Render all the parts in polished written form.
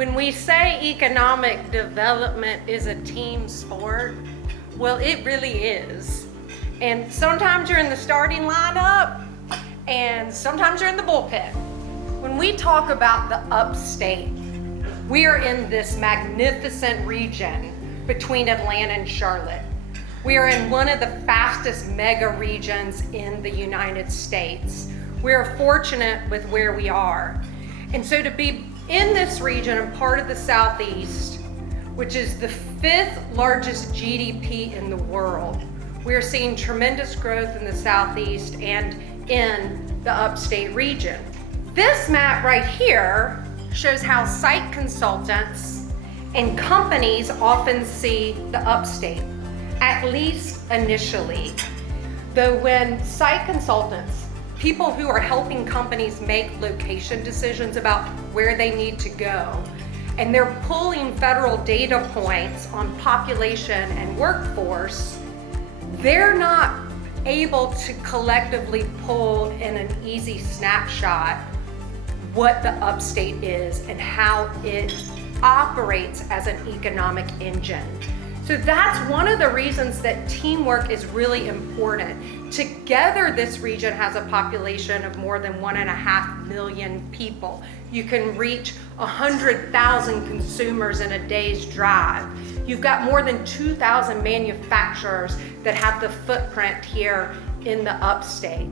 When we say economic development is a team sport, well, it really is. And sometimes you're in the starting lineup, and sometimes you're in the bullpen. When we talk about the Upstate, we are in this magnificent region between Atlanta and Charlotte. We are in one of the fastest mega regions in the United States. We are fortunate with where we are. And so to be in this region and part of the Southeast, which is the 5th largest GDP in the world, we are seeing tremendous growth in the Southeast and in the Upstate region. This map right here shows how site consultants and companies often see the Upstate, at least initially. Though when site consultants, people who are helping companies make location decisions about where they need to go, and they're pulling federal data points on population and workforce, they're not able to collectively pull in an easy snapshot what the Upstate is and how it operates as an economic engine. So that's one of the reasons that teamwork is really important. Together, this region has a population of more than 1.5 million people. You can reach 100,000 consumers in a day's drive. You've got more than 2,000 manufacturers that have the footprint here in the Upstate.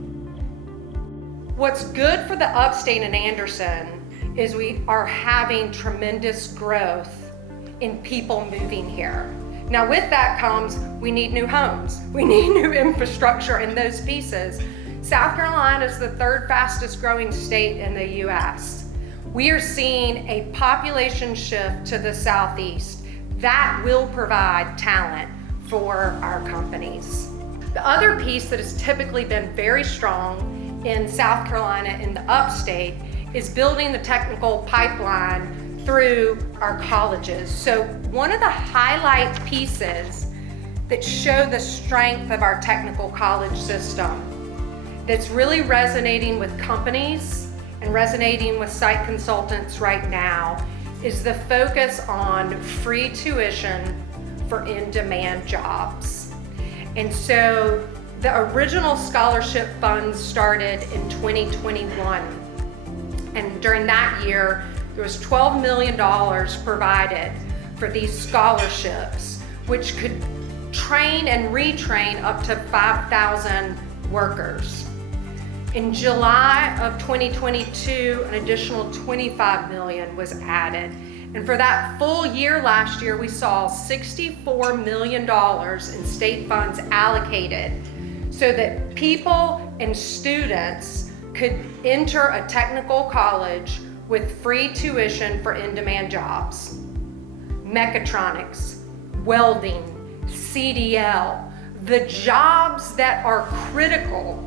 What's good for the Upstate and Anderson is we are having tremendous growth in people moving here. Now with that comes, we need new homes. We need new infrastructure and those pieces. South Carolina is the 3rd fastest growing state in the US. We are seeing a population shift to the Southeast that will provide talent for our companies. The other piece that has typically been very strong in South Carolina in the Upstate is building the technical pipeline through our colleges. So one of the highlight pieces that show the strength of our technical college system that's really resonating with companies and resonating with site consultants right now is the focus on free tuition for in-demand jobs. And so the original scholarship funds started in 2021. And during that year, there was $12 million provided for these scholarships, which could train and retrain up to 5,000 workers. In July of 2022, an additional $25 million was added. And for that full year last year, we saw $64 million in state funds allocated so that people and students could enter a technical college with free tuition for in-demand jobs. Mechatronics, welding, CDL, the jobs that are critical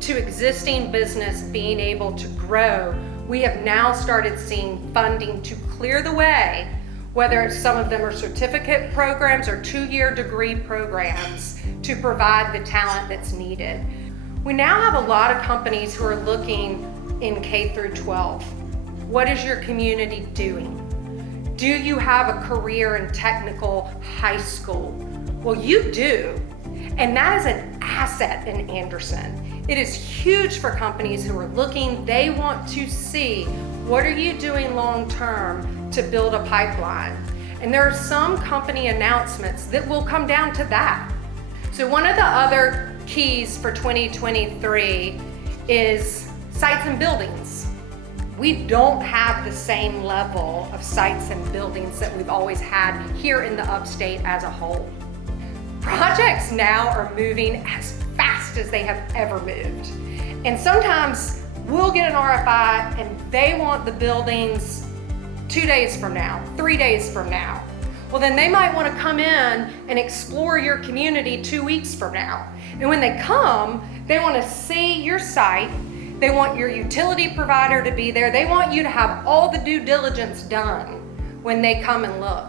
to existing business being able to grow, we have now started seeing funding to clear the way, whether some of them are certificate programs or 2-year degree programs to provide the talent that's needed. We now have a lot of companies who are looking in K through 12. What is your community doing? Do you have a career in technical high school? Well, you do, and that is an asset in Anderson. It is huge for companies who are looking. They want to see, what are you doing long term to build a pipeline? And there are some company announcements that will come down to that. So one of the other keys for 2023 is sites and buildings. We don't have the same level of sites and buildings that we've always had here in the Upstate as a whole. Projects now are moving as fast as they have ever moved. And sometimes we'll get an RFI and they want the buildings 2 days from now, 3 days from now. Well, then they might want to come in and explore your community 2 weeks from now. And when they come, they want to see your site. They want your utility provider to be there. They want you to have all the due diligence done when they come and look.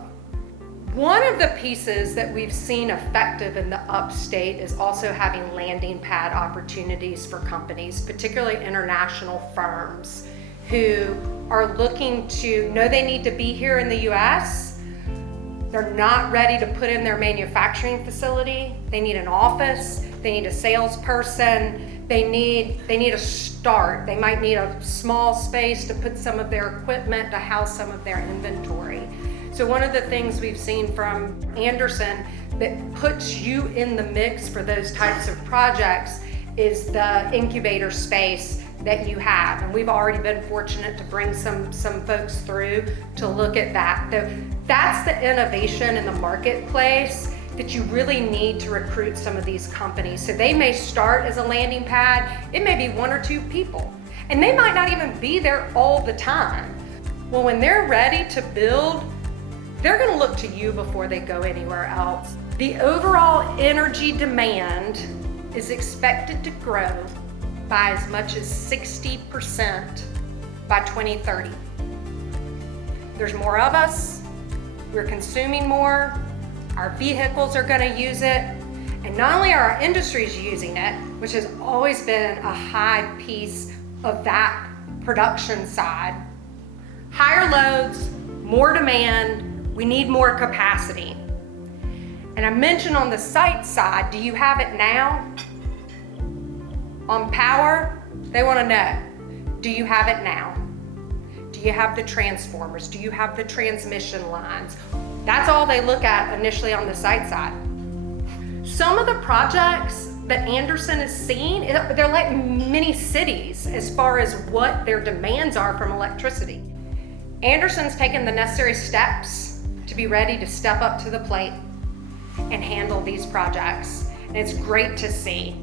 One of the pieces that we've seen effective in the Upstate is also having landing pad opportunities for companies, particularly international firms, who are looking to know they need to be here in the US. They're not ready to put in their manufacturing facility. They need an office, they need a salesperson, they need a start. They might need a small space to put some of their equipment, to house some of their inventory. So one of the things we've seen from Anderson that puts you in the mix for those types of projects is the incubator space that you have. And we've already been fortunate to bring some folks through to look at that. That's the innovation in the marketplace that you really need to recruit some of these companies. So they may start as a landing pad, it may be 1 or 2 people, and they might not even be there all the time. Well, when they're ready to build, they're gonna look to you before they go anywhere else. The overall energy demand is expected to grow by as much as 60% by 2030. There's more of us, we're consuming more, our vehicles are gonna use it, and not only are our industries using it, which has always been a high piece of that production side, higher loads, more demand, we need more capacity. And I mentioned on the site side, do you have it now? On power, they want to know, do you have it now? Do you have the transformers? Do you have the transmission lines? That's all they look at initially on the site side. Some of the projects that Anderson is seeing, they're like mini cities as far as what their demands are from electricity. Anderson's taken the necessary steps to be ready to step up to the plate and handle these projects. And it's great to see.